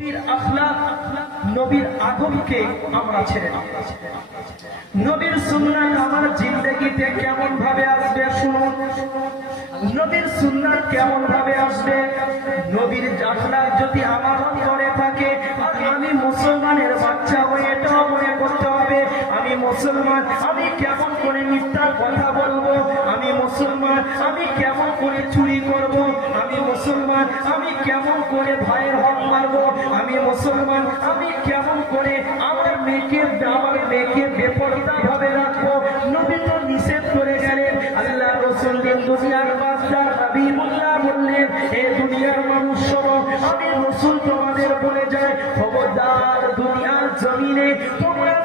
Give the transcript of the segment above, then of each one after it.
নবীর আখলাক, নবীর আদবকে আমরা ছেড়ে দিই। নবীর সুন্নাত আমার জিন্দেগিতে কেমন ভাবে আসবে শুনুন। নবীর সুন্নাত কেমন ভাবে আসবে? নবীর আখলাক যদি আমার অন্তরে থাকে, আর আমি মুসলমানের বাচ্চা হয়ে এটাও মনে করতে হবে আমি মুসলমান, আমি কেমন করে মিথ্যা কথা বলবো, আমি মুসলমান, আমি কেমন করে চুরি করব, আমি মুসলমান, আমি কেমন করে ভাইয়ের হক মারবো, আমি মুসলমান, আমি কেমন করে আমার মেয়েকে বেপরদা ভাবে রাখবো। নবী তো নিষেধ করে গেলেন। আল্লাহ রাসূল দুনিয়ার বাদশা হাবিবুল্লাহ বললেন, এ দুনিয়ার মানুষ শোনো, আমি রাসূল তোমাদের বলে যাই, খবরদার দুনিয়ার জমিনে তোমরা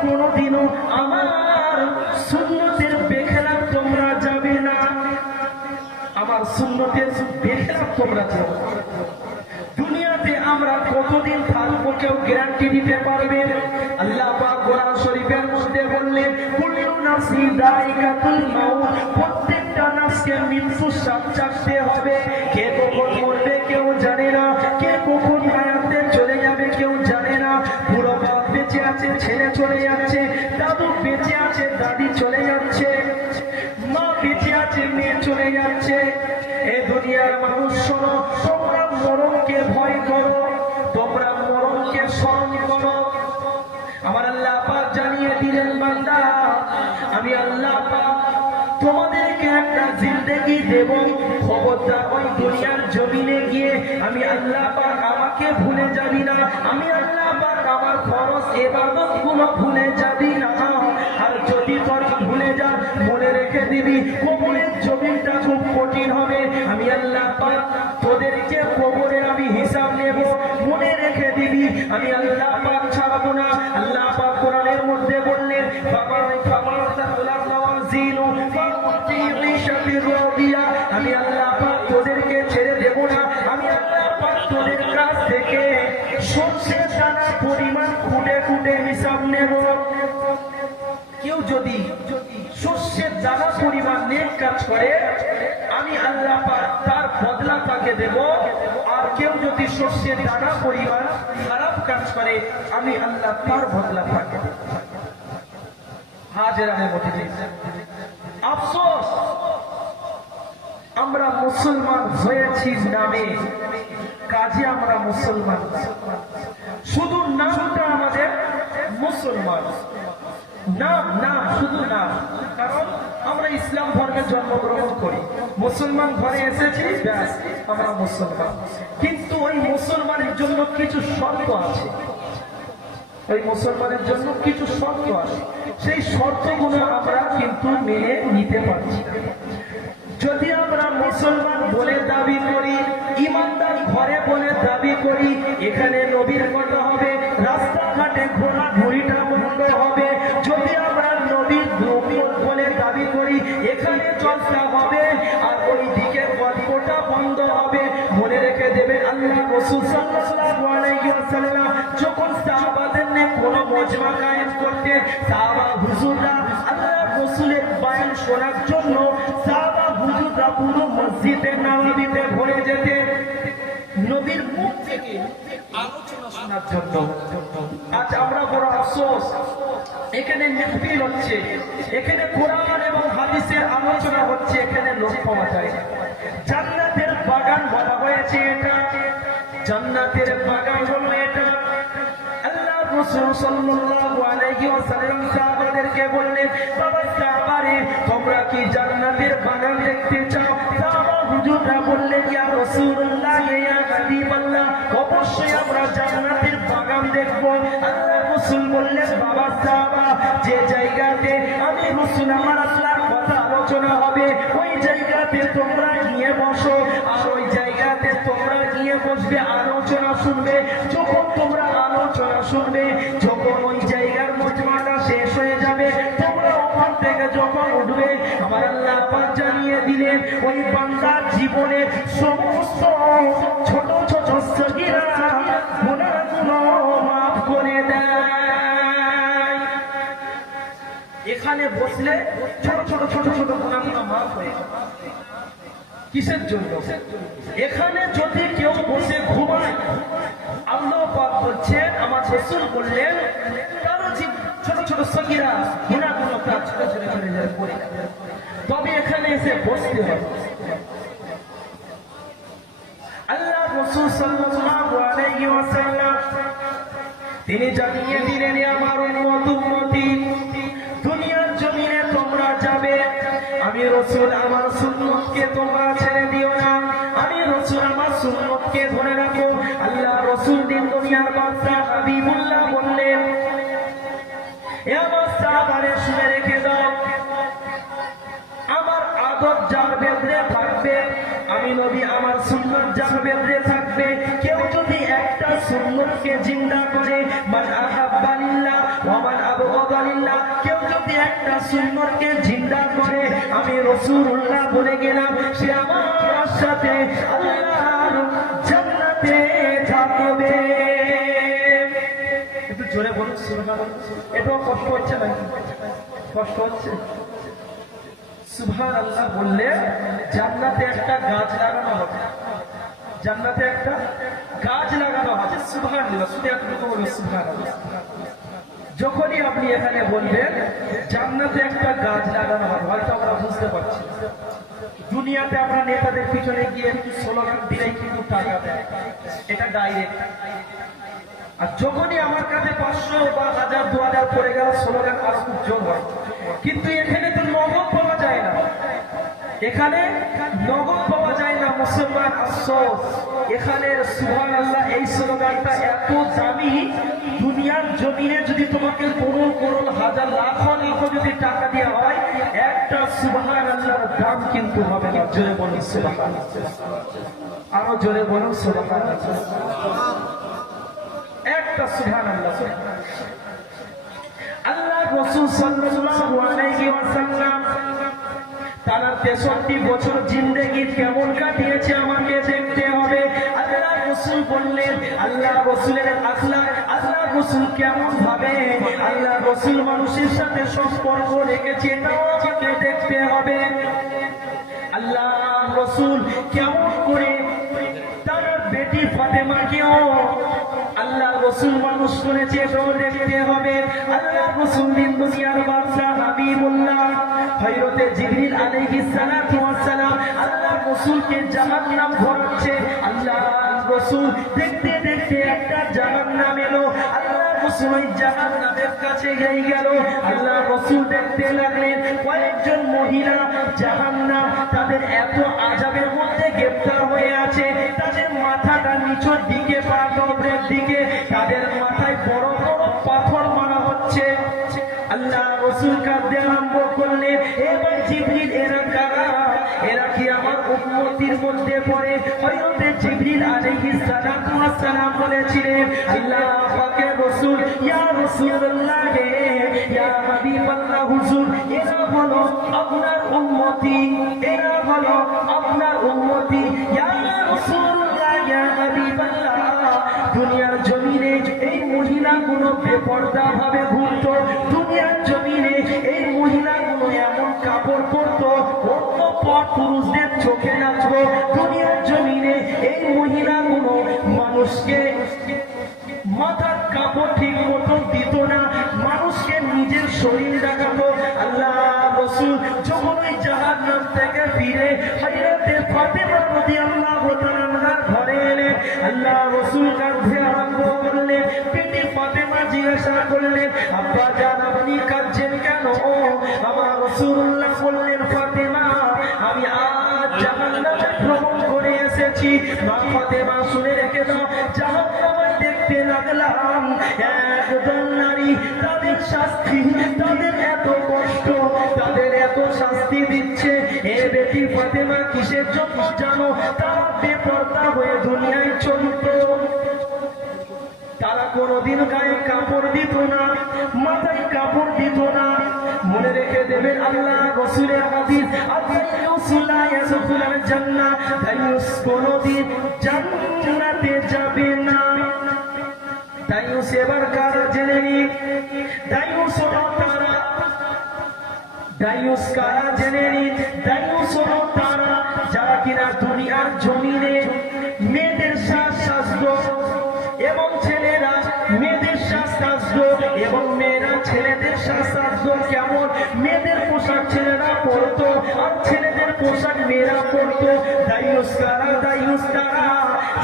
কোনোদিনও আমার সুন্নতের বেখেলাফ তোমরা যাবে না, আমার সুন্নতের বেখেলাফ তোমরা যাবে। দুনিয়াতে আমরা কতদিন থাকবো কেউ গ্যারান্টি দিতে পারবে? আল্লাহ পাক কোরআন শরীফের মধ্যে বললেন, কুল্লু নাফসিন যায়িকাতুল মাউত, প্রত্যেকটা নাফসকে মৃত্যুর স্বাদ চাখতে হবে। কে কখন মরবে কেউ জানে না, কে কখন হায়াতে চলে যাবে কেউ জানে না। বুড়ো বাপ বেঁচে আছে, ছেলে চলে যাচ্ছে, দাদু বেঁচে আছে, দাদি চলে যাচ্ছে, মা বেঁচে আছে, মেয়ে চলে যাচ্ছে। এই দুনিয়ার মানুষ শোনো, তোমরা মরণকে ভয় করো, তোমরা মরণকে স্মরণ করো। আমার আল্লাহ পাক জানিয়ে দিলেন, বান্দা আমি আল্লাহ পাক তোমাদেরকে একটা জিন্দেগি দেব, খবরদার ওই দুনিয়ার জমিনে গিয়ে আমি আল্লাহ পাক আমাকে ভুলে যাবি না, আমি আল্লাহ পাক আমার ফরজ ইবাদত গুলো ভুলে যাবি না। আর যদি তোরা ভুলে যা, মনে রেখে দিবি কবরের জমিনটা খুব কঠিন হবে। আমি আল্লাহ পাক তোদেরকে কবরে আমি হিসাব নেব, মনে রেখে দিবি আমি আল্লাহ পাক ছাড়বো না। আল্লাহ পাক কোরআনের মধ্যে বললেন, আমি আল্লাহ পাক তোদেরকে ছেড়ে দেব না, আমি আল্লাহ পাক তোদের কাছ থেকে সরষের দানা পরিমাণ খুঁটে খুঁটে হিসাব নেব। কেউ যদি সরষের দানা পরিমাণ নেক কাজ করে, আমি আল্লাহ পাক তার বদলা তাকে দেব। আর কেউ যদি সরষের দানা পরিমাণ খারাপ কাজ করে, আমি আল্লাহ তার বদলা তাকে দেব। হাজেরানের মধ্যে আফসোস, আমরা মুসলমান হয়েছি নামে, কাজে আমরা মুসলমান, শুধু নামটা আমাদের মুসলমান, নাম শুধু নাম। কারণ আমরা ইসলাম ধর্মে জন্মগ্রহণ করি, মুসলমান ঘরে এসেছি, ব্যাস আমরা মুসলমান। কিন্তু ওই মুসলমানের জন্য কিছু শর্ত আছে, ওই মুসলমানের জন্য কিছু শর্ত আছে, সেই শর্তগুলো আমরা কিন্তু মেনে নিতে পারছি না। যদি আমরা মুসলমান বলে দাবি করি, ইমানদার ঘরে বলে দাবি করি, এখানে নবীর কথা হবে, রাস্তাঘাটে ঘোরাঘুরিটা বন্ধ হবে। যদি আমরা নবীর বলে দাবি করি, এখানে চর্চা হবে, আর ওই দিকে গল্পটা বন্ধ হবে। মনে রেখে দেবে, আল্লাহ রাসূল সাল্লাল্লাহু আলাইহি ওয়াসাল্লাম যখন সাহাবাদের নিয়ে কোনো মজমা কায়েম করতে, সাহাবা হুজুররা আল্লাহ রাসূলের বয়ান শোনার জন্য সাহাবা হুজুররা পুরো মসজিদে নববীতে ভরে যেতে, নবীর মুখ থেকে আলোচনা শোনার জন্য। আজ আমরা বড় আফসোস, এখানে মাহফিল হচ্ছে, এখানে কোরআন এবং হাদিসের আলোচনা হচ্ছে, এখানে লোক পাওয়া যায়। জান্নাতের বাগান বলা হয়েছে এটা, জান্নাতের বাগান হলো এটা। আল্লাহ রাসূল সাল্লাল্লাহু আলাইহি ওয়াসাল্লাম সাহাবাদেরকে বললেন, বাবা সাহাবারে তোমরা কি জান্নাতের বাগান দেখতে চাও? সাহাবা হুজুররা বললেন, ইয়া রাসূলুল্লাহ, ইয়া হাবিবাল্লাহ, অবশ্যই আমরা জান্নাতের বাগান দেখব। আল্লাহ রাসূল বললেন, বাবা সাহাবা, যে জায়গাতে আমি রাসূল আমার আল্লাহর কথা আলোচনা হবে, ওই জায়গাতে তোমরা গিয়ে বসো, আর ওই জায়গাতে তোমরা গিয়ে বসবে, আলোচনা শুনবে। যখন তোমরা আলোচনা শুনবে, যখন ওই জায়গার মজমাটা শেষ হয়ে যাবে, তোমরা ওখান থেকে যখন উঠবে, আমার আল্লাহ পাক জানিয়ে দিলেন ওই বান্দার জীবনে সমস্ত ছোট ছোট সগীরা গুনাহগুলো মাফ করে দেয়। এখানে বসলে ছোট ছোট ছোট ছোট গুনাহগুলো মাফ হয়ে যায়। কিসের জন্য? এখানে যদি কেউ বসে ঘুমায়, রাসূল বললেন কারো ছোট ছোট সগীরা গুনাহগুলো কাজ ছোট করে যায় পড়ে, তবে এখানে এসে বসতে হবে। আল্লাহ রাসূল সাল্লাল্লাহু আলাইহি ওয়াসাল্লাম তিনি জানিয়ে দিলেন, আমার উম্মতি দুনিয়ার জমিনে তোমরা যাবে, আমি রাসূল আমার সুন্নতকে তোমরা ছেড়ে দিও না, আমি রাসূল আমার সুন্নতকে ধরে রাখো। আল্লাহ রাসূল দিন দুনিয়ার বাদশা হাবিবুল্লাহ বললেন, এ আমার সাহাবারে শুনে রেখে দাও, আমার আদত যার ভেতরে থাকবে, আমি নবী আমার সুন্নাত যার ভেতরে থাকবে, কেউ যদি একটা সুন্নতকে জিন্দা করে, মান আহাব্বা লিল্লাহ ওয়া মান আবগাদা লিল্লাহ, কেউ যদি একটা সুন্নতকে জিন্দা করে, আমি রাসূলুল্লাহ বলে গেলাম, সে আমার সাথে আল্লাহর জান্নাতে থাকবে। একটু জোরে বলুন সুবহানাল্লাহ। এটাও কষ্ট হচ্ছে না? কষ্ট হচ্ছে? সুবহানাল্লাহ বললে জান্নাতে একটা গাছ লাগানো হবে, জান্নাতে একটা গাছ লাগানো হবে। সুবহানাল্লাহ, শুধু একটু বলুন সুবহানাল্লাহ। যখনই আপনি এখানে বলবেন জান্নাতে একটা গাছ লাগানো হবে, হয়তো আমরা বুঝতে পারছি। দুনিয়াতে আমরা নেতাদের পিছনে গিয়ে একটু স্লোগান দিলেই কিন্তু টাকা দেয়, এটা ডাইরেক্ট। আর যখনই আমার কাছে 500 বা 1000 2000 পড়ে গেল, স্লোগান আরো খুব জোর হয়। কিন্তু এখানে তো নগদ পাওয়া যায় না, এখানে নগদ পাওয়া যায় না। মুসলমান আফসোস, এখানে সুবহানাল্লাহ এই স্লোগানটা এত দামি, দুনিয়ার জমিনে যদি তোমাকে করোড় করোড় হাজার লাখ লাখ যদি টাকা দেওয়া হয়, একটা সুবহানাল্লাহর দাম কিন্তু হবে না। জোরে বলুন সুবহানাল্লাহ, আরো জোরে বলুন সুবহানাল্লাহ, একটা সুবহানাল্লাহ। আল্লাহ রাসূল সাল্লাল্লাহু আলাইহি ওয়াসাল্লাম তার 63 বছর জিন্দেগি কেমন কাটিয়েছে আমাকে দেখতে হবে। আল্লাহ রাসূল বললেন, আল্লাহ রাসূলের আখলাক, আল্লাহ রাসূল কেমন ভাবে আল্লাহ রাসূল মানুষের সাথে সম্পর্ক রেখেছে, এটাও আমাকে দেখতে হবে। আল্লাহ রাসূল কেমন করে তার বেটি ফাতেমাকেও আল্লাহ রাসূল মানুষ করেছে, এটাও দেখতে হবে। আল্লাহ রাসূল দিন দুনিয়ার বাদশা হাবিবুল্লাহ হযরতে জিবরিল আলাইহিস সালাতু ওয়াস সালাম আল্লাহ রাসূলকে জাহান্নাম ভরাচ্ছে। আল্লাহ রাসূল দেখতে দেখতে একটা জাহান্নাম এলো, আল্লাহ রাসূল ওই জাহান্নামের কাছে গেল। আল্লাহ রাসূল দেখতে লাগলেন কয়েকজন মহিলা জাহান্নাম তাদের এত আযাবের মধ্যে গ্রেফতার হয়ে আছে, তাদের মাথাটা নিচের দিকে পা উপরের দিকে, তাদের মাথায় বড় বড় পাথর মারা হচ্ছে। আল্লাহ রাসূল কাঁদতে আরম্ভ করলেন, এবার জিবরিল এরা কারা? এরা কি আমার উম্মতির মধ্যে পড়ে? হযরতে জিবরিল আলাইহিস সালাতু ওয়াস সালাম বলেছিলেন, আল্লাহ পাকের রাসূল, ইয়া রাসূলুল্লাহ, ইয়া হাবিবাল্লাহ, হুজুর এরা হলো আপনার উম্মতি, এরা হলো আপনার উম্মতি। ইয়া রাসূলুল্লাহ, ইয়া হাবিবাল্লাহ, দুনিয়ার জমিনে এই মহিলাগুলো বেপরদা ভাবে ঘুরতো, দুনিয়ার জমিনে এই মহিলাগুলো এমন কাপড় পরতো অন্য পর পুরুষদের চোখে নাচতো, দুনিয়ার জমিনে এই মহিলাগুলো মানুষকে মাথার কাপড় ঠিক মতো দিত না, মানুষকে নিজের শরীর দেখাতো। আল্লাহ রাসূল যখন ওই জাহান্নাম থেকে ফিরে হযরতে ফাতেমা রাদিয়াল্লাহু তাআলার ঘরে এলেন, আল্লাহ রাসূল কাঁদতে আরম্ভ করলেন। বেটি ফাতেমা জিজ্ঞাসা করলেন, আব্বা জান আপনি কাঁদছেন কেন? আমার রাসূলুল্লাহ বললেন, ফাতেমা আমি আজ জাহান্নামে ভ্রমণ করে এসেছি। মা ফাতেমা শুনে রেখে দাও, জাহান্নামে দেখতে লাগলাম একদল নারী, তাদের শাস্তি, তাদের এত কষ্ট, তাদের এত শাস্তি দিচ্ছে। এ বেটি ফাতেমা কিসের জন্য জানো? তারা বেপরদা হয়ে দুনিয়ায় চলত, তারা কোনদিন গায়ে কাপড় দিত না, মাথায় কাপড় দিত না। মনে রেখে দেবেন আল্লাহ রাসূলের হাদিস, আল্লাহ ইয়াসুকুল জান্নাহ, দায়ুস কোনদিন জান্নাতে যাবে না। দায়ুস এবার কারা জেনে নি? দায়ুস হলো তারা, দায়ুস কারা জেনে নি? দায়ুস হলো তারা যারা কিনা দুনিয়ার জমিনে মেয়েদের সাজ সাজতো এবং ছেলেরা মেয়েদের পোশাক মেয়েরা পরতো। দায়ুস কারা, দায়ুস কারা?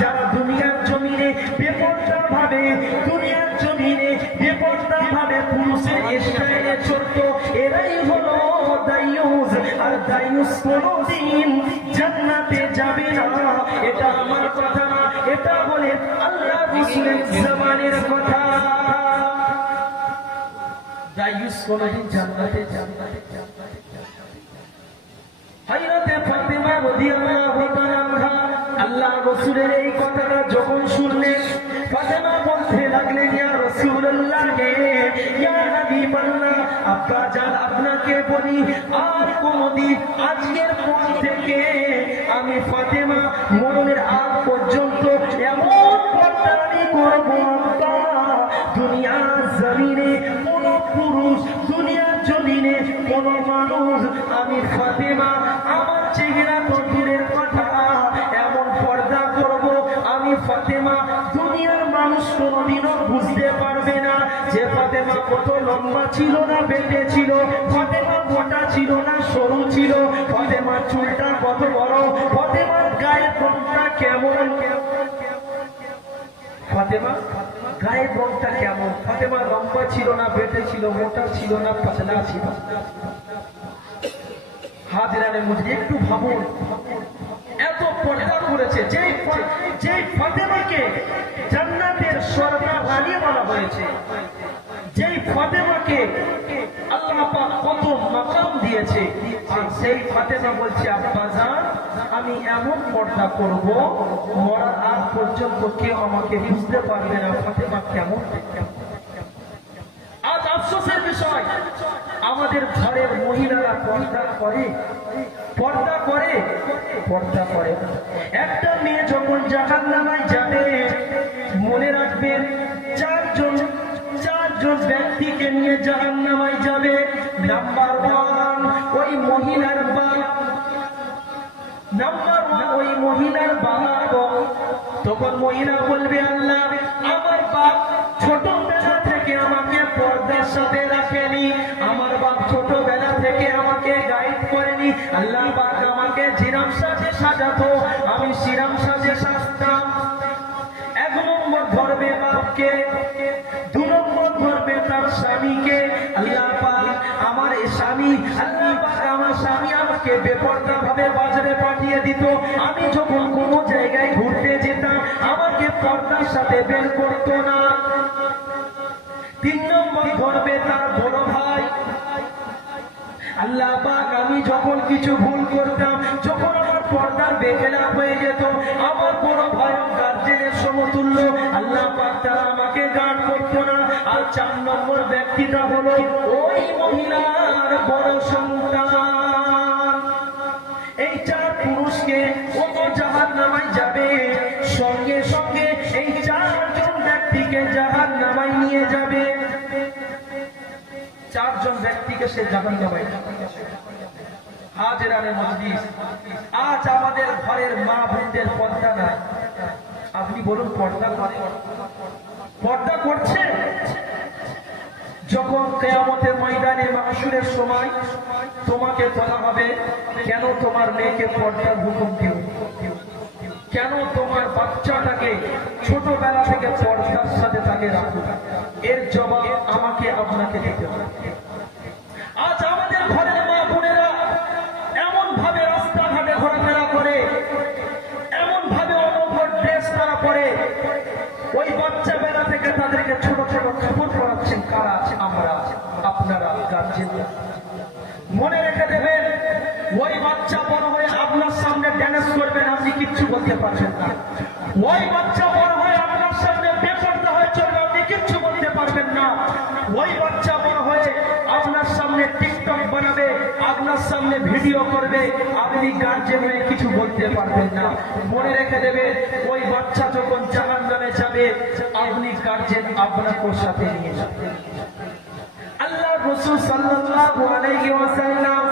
যারা দুনিয়ার জমিনে বেপরদা ভাবে, দুনিয়ার জমিনে বেপরদা ভাবে পুরুষের স্টাইলে চলতো, এরাই হলো দায়ুস। আর দায়ুস কোনদিন জান্নাতে যাবে না। এটা আমার কথা না, এটা বলে আল্লাহ রাসূলের জবানের কথা। দায়ুস কোনদিন জান্নাতে যাবে না। হযরতে ফাতেমা রাদিয়াল্লাহু তাআলা আনহা আল্লাহ রাসূলের এই কথাটা যখন শুনলেন, ফাতেমা বলতে লাগলেন, ইয়া রাসূলুল্লাহ, ইয়া হাবিবাল্লাহ, আব্বা জান আপনাকে বলি, আর কোনদিন আজকের পর থেকে আমি ফাতেমা মরণের আগ পর্যন্ত এমন পর্দা আমি করব আব্বা, দুনিয়ার জমিনে কোন পুরুষ, দুনিয়ার জমিনে কোন মানুষ, আমি ফাতেমা আমার চেহারা তো দূরের কথা, এমন পর্দা করব আমি ফাতেমা দুনিয়ার মানুষ কোনদিনও বুঝতে পারবে না যে ফাতেমা কত লম্বা ছিল না বেটে ছিল, ফাতেমা মোটা ছিল না সরু ছিল, ফাতেমার চুলটা কত বড়, ফাতেমার গায়ের রংটা কেমন, ফাতেমা গায়ের রংটা কেমন, ফাতেমা লম্বা ছিল না বেটে ছিল, মোটা ছিল না পাতলা ছিল। হাজিরানে মুজরি একটু ভাবুন, এত পর্দা করেছে, যেই ফাতেমাকে জান্নাতের সরদাররানী বলা হয়েছে, যেই ফাতেমাকে আল্লাহ পাক কত মাকাম দিয়েছে, আর সেই ফাতেমা বলছে, আব্বা জান আমি এমন পর্দা করব মরার আগ পর্যন্ত কেউ আমাকে বুঝতে পারবে না ফাতেমা কেমন। আজ আফসোসের বিষয়, আমাদের ঘরের মহিলারা পর্দা করে, পর্দা করে, পর্দা করে। একটা মেয়ে যখন জাহান্নামায় যাবে, মনে রাখবেন চারজন ব্যক্তিকে নিয়ে জাহান্নামায় যাবে। নাম্বার 1 ওই মহিলার বাপ, নাম্বার 1 ওই মহিলার বাপ। তখন মহিলা বলবে, আল্লাহ আমার বাপ ছোটবেলা থেকে আমাকে পর্দার সাথে রাখেনি, আমার বাপ ছোটবেলা থেকে আমাকে গাইড করেনি, আল্লাহ পাক আমাকে জিরাম সাজে সাজাতো, আমি সিরাম সাজে সাজতাম। 1 নম্বর ধরবে বাপকে, 2 নম্বর ধরবে তার স্বামীকে, আল্লাহ পাক আমার স্বামী, আল্লাহ পাক আমার স্বামী আমাকে বেপরদা ভাবে বাজারে পাঠিয়ে দিত, আমি যখন কোনো জায়গায় ঘুরতে যেতাম আমাকে পর্দার সাথে বের করতো না। 3 নম্বর ধরবে তার বড় ভাই, আল্লাহ পাক আমি যখন কিছু ভুল করতাম, যখন আমার পর্দার বেখেলাপ হয়ে যেত, আমার বড় ভাই গার্জেনের সমতুল্য, আল্লাহ পাক তারা আমাকে গার্ড করতো না। আর 4 নম্বর ব্যক্তিটা হলো ওই মহিলার বড় সন্তান। এই 4 পুরুষকে ও তো জাহান্নামায় যাবে, সঙ্গে সঙ্গে এই 4 জন ব্যক্তিকে জাহান্নামায় নিয়ে যাবে। 4 জন ব্যক্তিকে সে জাহান্নামায় যাবে। হাজিরানে মজলিস, আজ আমাদের ঘরের মা বোনদের পর্দা নাই। আপনি বলুন পর্দা করে, পর্দা করছে? যখন কিয়ামতের ময়দানে মাহশরের সময় তোমাকে বলা হবে, কেন তোমার মেয়েকে পর্দার হুকুম দিও, কেন তোমার বাচ্চাটাকে ছোটবেলা থেকে পর্দার সাথে তাকে রাখো, এর জবাব আমাকে আপনাকে দিতে হবে। আজ আমাদের ঘরের মা বোনেরা এমন ভাবে রাস্তাঘাটে ঘোরাফেরা করে, এমন ভাবে অনবর ড্রেস তারা পরে, ওই বাচ্চা বেলা থেকে তাদেরকে ছোট ছোট কাপড় পরাচ্ছেন কারা? আমরা, আপনারা, গার্জেনরা। মনে রেখে দেবেন, ওই বাচ্চা বড় হয়ে আপনার সামনে ড্যান্স করবেন, আপনি কিচ্ছু বলতে পারবেন না। ওই বাচ্চা বড় হয়ে আপনার সামনে বেপরদা হয়ে চলবে, আপনি কিচ্ছু বলতে পারবেন না। ওই বাচ্চা বড় হয়ে আপনার সামনে টিকটক বানাবে, আপনার সামনে ভিডিও করবে, আপনি গার্জেন হয়ে কিছু বলতে পারবেন না। মনে রেখে দেবে, ওই বাচ্চা যখন জাহান্নামে যাবে, আপনি গার্জেন আপনাকে সাথে নিয়ে যাবে। আল্লাহ রাসূল সাল্লাল্লাহু আলাইহি ওয়াসাল্লাম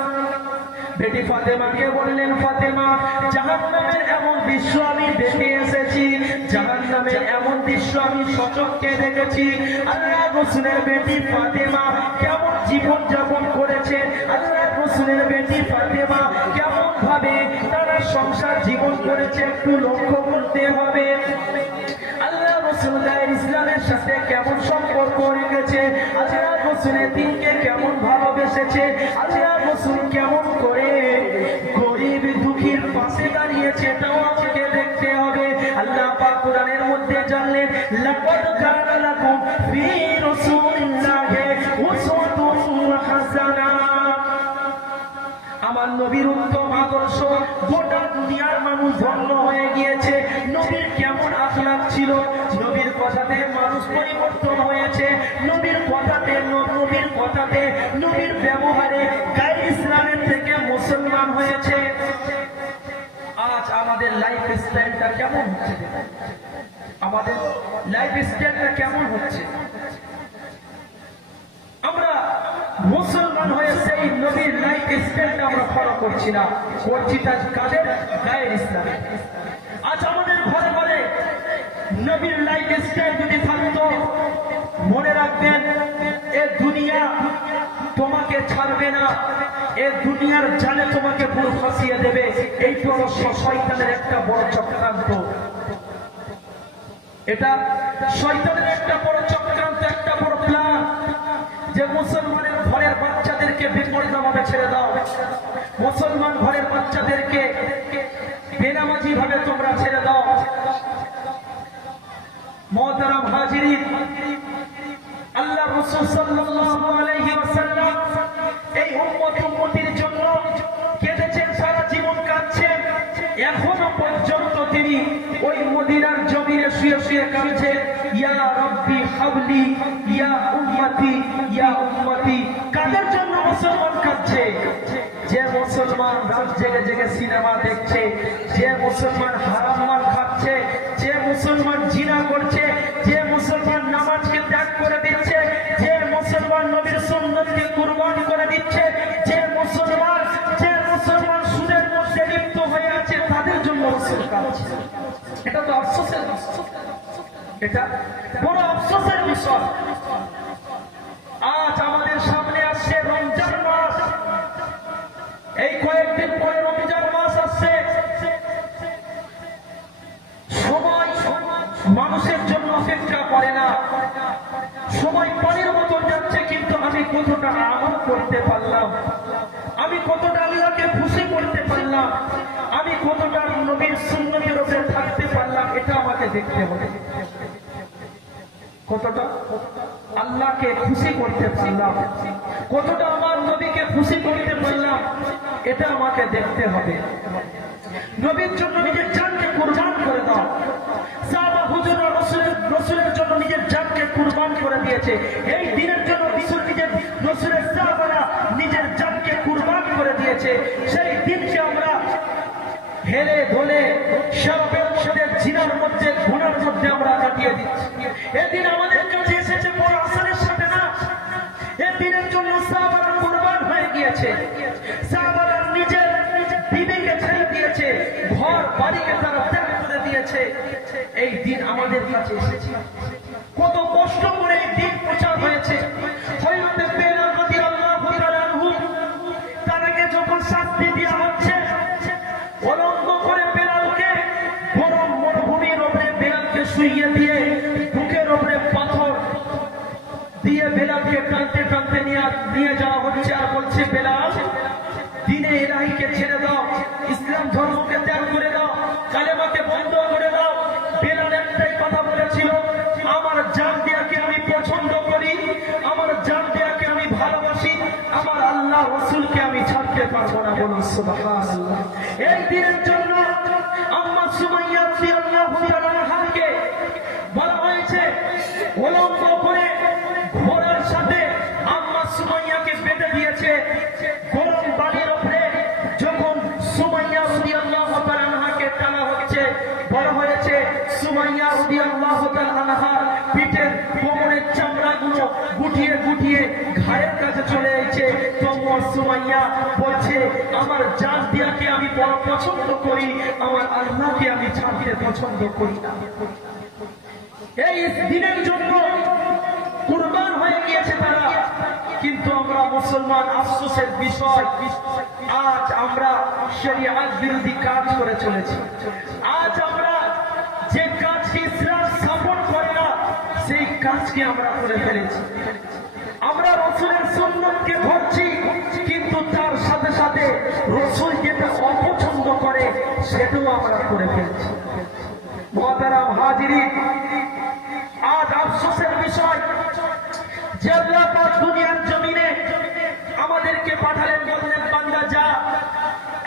বেটি ফাতেমাকে বললেন, ফাতেমা জাহান্নামের এমন দৃশ্য আমি দেখে এসেছি, জাহান্নামের এমন দৃশ্য আমি সচক্ষে দেখেছি। আল্লাহ রাসূলের বেটি ফাতেমা কেমন জীবন যাপন করেছে, আল্লাহ রাসূলের বেটি ফাতেমা কেমন ভাবে তারা সংসার জীবন করেছে একটু লক্ষ্য করতে হবে। আল্লাহ রাসূল ইসলামের সাথে কেমন সম্পর্ক রেখেছে, আল্লাহ রাসূলের দ্বীনকে কেমন ভালোবেসেছে, আল্লাহ রাসূল কেমন করে গরিব দুঃখীর পাশে দাঁড়িয়েছে, এটাও আমাকে দেখতে হবে। আল্লাহ পাক কোরআনের মধ্যে জানলেন, লাকাদ কানা লাকুম ফি রাসূলিল্লাহি উসওয়াতুন হাসানাহ। আমার নবীর উত্তম আদর্শ গোটা দুনিয়ার মানুষ ধন্য হয়ে গিয়েছে। নবীর কেমন আখলাক ছিল, নবীর কথাতে মানুষ পরিবর্তন হয়েছে, নবীর কথাতে নবীর ব্যবহারে গায়ে ইসলামের থেকে মুসলমান হয়েছে। আজ আমাদের লাইফ স্টাইলটা কেমন হচ্ছে, আমাদের লাইফ স্টাইলটা কেমন হচ্ছে? আমরা মুসলমান হয়ে সেই নবীর লাইফ স্টাইলটা আমরা ফলো করছি না, করছি তার কাদের গায়ের ইসলামে। আজ আমাদের ঘরে ঘরে নবীর লাইফ স্টাইল যদি থাকতো, মনে রাখবেন এ দুনিয়া তোমাকে ছাড়বে না, এ দুনিয়ার জালে তোমাকে পুরো ফাঁসিয়ে দেবে। এই তো শয়তানের একটা বড় চক্রান্ত, এটা শয়তানের একটা বড় চক্রান্ত, একটা বড় প্ল্যান যে মুসলমানের ঘরের বাচ্চাদেরকে বিপর্যভাবে ছেড়ে দাও, মুসলমান ঘরের বাচ্চাদেরকে বেনামাজি ভাবে তোমরা ছেড়ে দাও। মুহতারাম হাজিরিন, আল্লাহ রাসূল সাল্লাল্লাহু আলাইহি ওয়াসাল্লাম এই উম্মতির জন্য কেঁদেছেন, সারা জীবন কাঁদছেন। এখনো পর্যন্ত তিনি ওই মদিনার জমিনে শুয়ে শুয়ে কাঁদছেন, ইয়া রাব্বি হাবলি ইয়া উম্মতি ইয়া উম্মতি। কাদের জন্য মুসলমান কাঁদছে? যে মুসলমান রাত জেগে জেগে সিনেমা দেখছে, যে মুসলমান হারাম মাল খাচ্ছে, যে মুসলমান জিনা করছে, যে মুসলমান নামাজকে ত্যাগ করে দিচ্ছে, যে মুসলমান নবীর সুন্নতকে কুরবান করে দিচ্ছে, যে মুসলমান সুদের মধ্যে লিপ্ত হয়ে আছে, তাদের জন্য মুসলমান কাঁদছে। এটা তো আফসোসের বিষয়, এটা বড় আফসোসের বিষয়। আজ আমাদের সামনে আসছে রমজান মাস, এই কয়েকদিন পরে রমজান মাস আসছে। সময় মানুষের জন্য অপেক্ষা করে না, সময় পানির মতো যাচ্ছে, কিন্তু আমি কতটা আমল করতে পারলাম, আমি কতটা আল্লাহকে খুশি করতে পারলাম, আমি কতটা নবীর সুন্নতের উপরে থাকতে পারলাম, এটা আমাকে দেখতে হবে। কতটা আল্লাহকে খুশি করতে পারলাম, কতটা আমার নবীকে খুশি করতে পারলাম, এটা আমাকে দেখতে হবে। নবীর জন্য নিজের জানকে কুরবান করে দাও। সাহাবা হুজুররা রাসূলের জন্য নিজের জানকে কুরবান করে দিয়েছে। এই দিনের জন্য রাসূলের সাহাবারা নিজের জানকে কুরবান করে দিয়েছে। সেই দিনকে আমরা হেলে ধলে সবের মধ্যে, জিনার মধ্যে, গুনার মধ্যে আমরা কাটিয়ে দিচ্ছি। এদিন আমাদের কাছে এসেছে বড় আসানের সাথে না, এই দিনের জন্য সাহাবারা কুরবান হয়ে গিয়েছে। সাহাবারা নিজের বিবিকে ছেড়ে দিয়েছে, ঘর বাড়িকে তারা ত্যাগ করে দিয়েছে। এই দিন আমাদের কাছে এসেছে, কত কষ্ট করে এই দিন প্রচার হয়েছে। হযরত বেলাল রাদিয়াল্লাহু তাআলা আনহু, তাকে যখন শাস্তি দেওয়া হচ্ছে, অলঙ্গ করে বেলালকে গরম মরুভূমির উপরে বেলালকে শুইয়ে দিয়ে বুকের উপরে পাথর দিয়ে বেলালকে টানতে টানতে নিয়ে যাওয়া হচ্ছে, আর বলছে, বেলাল দ্বীনে ইলাহিকে ছেড়ে দাও, ইসলাম ধর্মকে ত্যাগ করে দাও, কালেমাকে বন্ধ করে দাও। বেলাল একটাই কথা বলেছিল, আমার জান দেয়াকে আমি পছন্দ করি, আমার জান দেয়াকে আমি ভালোবাসি, আমার আল্লাহ রাসূলকে আমি ছাড়তে পারবো না। বলুন সুবহানাল্লাহ। এই দিনের জন্য আম্মা সুমাইয়া রাদিয়াল্লাহু তাআলা আনহাকে বলা হয়েছে, অলঙ্গ করে ঘোড়ার সাথে আম্মা সুমাইয়াকে বেঁধে দিয়েছে। গরম বাড়ির উপরে যখন সুমাইয়া রাদিয়াল্লাহু তাআলা আনহাকে টানা হচ্ছে, বলা হয়েছে সুমাইয়া রাদিয়াল্লাহু তাআলা আনহার পিঠের কোমরের চামড়াগুলো গুটিয়ে গুটিয়ে ঘাড়ের কাছে চলে এসেছে। তবুও সুমাইয়া বলছে, আমার জান দিয়াকে আমি বড় পছন্দ করি, আমার আল্লাহকে আমি ছাড়তে পছন্দ করি না। এই দিনের জন্য কুরবান হয়ে গিয়েছে তারা, কিন্তু আমরা মুসলমান, আফসোসের বিষয়, আজ আমরা শরিয়াত বিরোধী কাজ করে চলেছি। আজ আমরা যে কাজকে ইসলাম সাপোর্ট করে না সেই কাজকে আমরা করে ফেলেছি। আমরা রাসূলের সুন্নতকে ধরছি, কিন্তু তার সাথে সাথে রাসূল যেটা অপছন্দ করে সেটাও আমরা করে ফেলছি। মুহতারাম হাজিরিন, আজ আফসোসের বিষয় যে আল্লাহ পাক দুনিয়ার জমিনে আমাদেরকে পাঠালেন, বললেন বান্দা যা,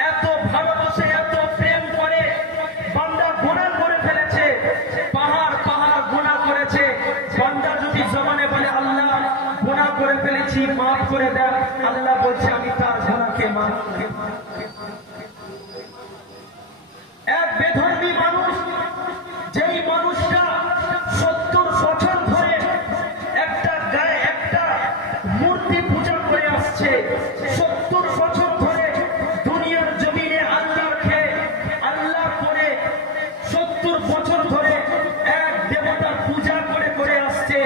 এত ভালোবাসে এত প্রেম করে বান্দা গুনাহ করে ফেলেছে, পাহাড় পাহাড় গুনাহ করেছে। বান্দা যদি জবানে বলে আল্লাহ গুনাহ করে ফেলেছি মাফ করে দেন, আল্লাহ বলছে আমি তার গুনাহকে মাফ করি। এক বেধর্মী মানুষ, যেই মানুষটা 70 বছর ধরে একটা গায়ে একটা মূর্তি পূজা করে আসছে, 70 বছর ধরে দুনিয়ার জমিনে আল্লাহ খেয়ে আল্লাহ করে 70 বছর ধরে এক দেবতার পূজা করে করে আসছে,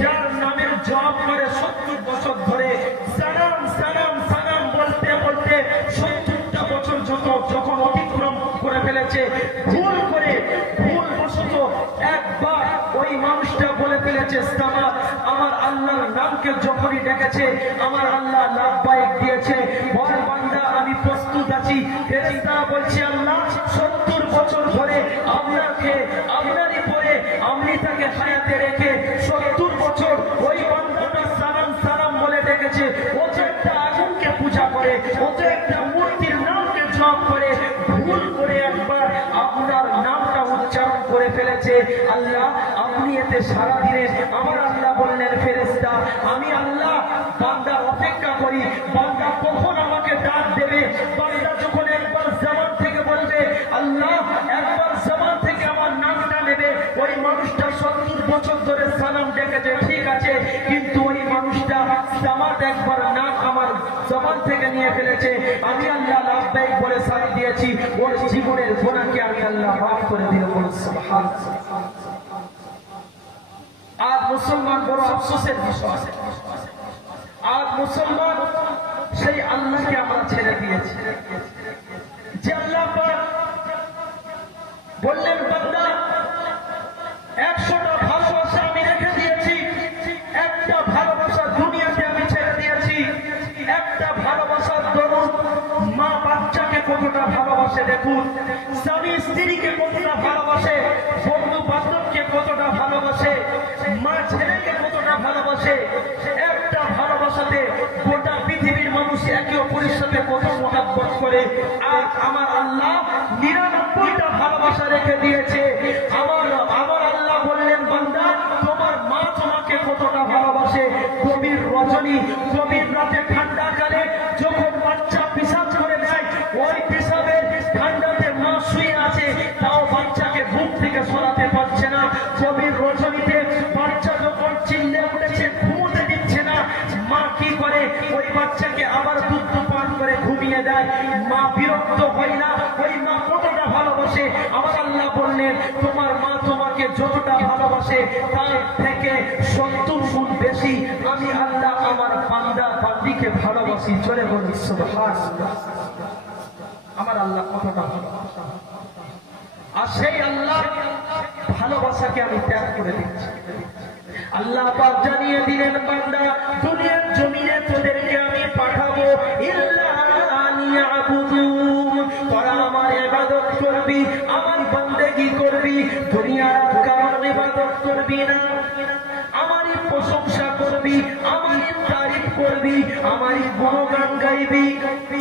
যার নামের জপ করে 70 বছর ধরে সালাম সালাম সালাম বলতে বলতে 70টা বছর যখন অতিক্রম করে ফেলেছে, ভুল করে ভুলবশত একবার ওই মানুষটা বলে ফেলেছে সামাদ, আমার আল্লাহর নামকে যখনই ডেকেছে আমার আল্লাহ লাভবাইক দিয়েছে, বল বান্দা আমি প্রস্তুত আছি। ফেরেশতা বলছে আল্লাহ 70 বছর ধরে আপনাকে আপনারই পরে আপনি তাকে হায়াতে রেখে 70 বছর ওই বান্দাটা সালাম সালাম বলে ডেকেছে, ও তো একটা আগুনকে পূজা করে, ও তো একটা মূর্তির নামকে জপ করে, ভুল করে একবার আপনার নামটা উচ্চারণ করে ফেলেছে। আল্লাহ আপনি এতে সারা দিনে, আমার আল্লাহ বললেন ফেরেশতা আমি আল্লাহ বান্দার অপেক্ষা করি, বান্দা কখন আমাকে ডাক দেবে। বান্দা যখন একবার জবান থেকে বলবে আল্লাহ, একবার জবান থেকে আমার নামটা নেবে, ওই মানুষটা 70 বছর ধরে সালাম ডেকেছে ঠিক আছে, কিন্তু ওই মানুষটা সামাদ একবার নাম আমার জবান থেকে নিয়ে ফেলেছে, আমি আল্লাহ লাভবাইক বলে সালাম দিয়েছি, ওর জীবনের গুনাহকে আমি আল্লাহ মাফ করে দিল। বলুন সুবহানাল্লাহ। আজ মুসলমান বড় আফসোসের বিষয়, আজ মুসলমান সেই আল্লাহকে আমরা ছেড়ে দিয়েছি, যে আল্লাহ পাক বললেন বান্দা 100টা ভালোবাসা আমি রেখে দিয়েছি, একটা ভালোবাসা দুনিয়াতে আমি ছেড়ে দিয়েছি, একটা ভালোবাসার দরুন মা বাচ্চাকে কতটা ভালোবাসে দেখুন, স্বামী স্ত্রীকে কতটা ভালোবাসে, বন্ধু বান্ধবকে কতটা ভালোবাসে, মা ছেলেকে কতটা ভালোবাসে, একটা ভালোবাসাতে গোটা পৃথিবীর মানুষ একে অপরের সাথে কত মহব্বত করে। আর আমার আল্লাহ 99টা ভালোবাসা রেখে দিয়েছে। আমার আল্লাহ বললেন বান্দা তোমার মা তোমাকে কতটা ভালোবাসে। গভীর রজনী গভীর রাতে ঠান্ডাকালে যখন বাচ্চা পেশাব করে দেয়, ওই পেশাবের ঠান্ডাতে মা শুয়ে আছে, তাও বাচ্চাকে বুক থেকে সরাতে পারছে না। গভীর রজনীতে বাচ্চা যখন চিল্লে উঠেছে, ঘুমোতে দিচ্ছে না, মা কি করে ওই বাচ্চাকে আবার দুধ পান করে ঘুমিয়ে দেয়। মা বিরক্ত হয় না, ওই মা কতটা ভালোবাসে। আমার আল্লাহ বললেন তোমার মা তোমাকে যতটা ভালোবাসে তার থেকে 70 গুণ বেশি আমি আল্লাহ আমার বান্দা বান্দিকে ভালোবাসি। চলে বলি সুবহানাল্লাহ। আমার আল্লাহ কতটা ভালোবাসে, আর সেই আল্লাহ ভালোবাসাকে আমি ত্যাগ করে দিচ্ছি। আল্লাহ পাক জানিয়ে দিলেন বান্দা দুনিয়ার জমিনে তোদেরকে আমি পাঠাবো ইল্লা আনিয়াবুদুন, তোরা আমার ইবাদত করবি, আমার বান্দেগি করবি, দুনিয়ার কারোর ইবাদত করবি না, আমারই প্রশংসা করবি, আমারই তারিফ করবি, আমারই গুণগান গাইবি।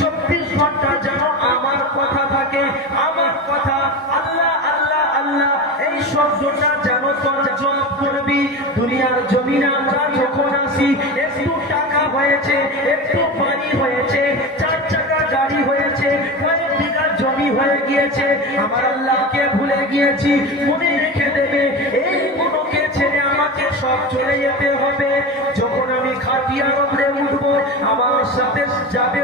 24 ঘন্টা যেন আমার কথা থাকে, আমার কথা আল্লাহ আল্লাহ আল্লাহ এই শব্দটা যেন তোরা জপ করবি। দুনিয়ার জমিনে আমরা যখন আসি, একটু টাকা হয়েছে, একটু বাড়ি হয়েছে, 4 চাকা গাড়ি হয়েছে, কয়েক বিঘা জমি হয়ে গিয়েছে, আমার আল্লাহকে ভুলে গিয়েছি। মনে রেখে দেবে এই গুণকে ছেড়ে আমাকে সব চলে যেতে হবে। যখন আমি খাটিয়ার উপরে উঠবো আমার সাথে যাবে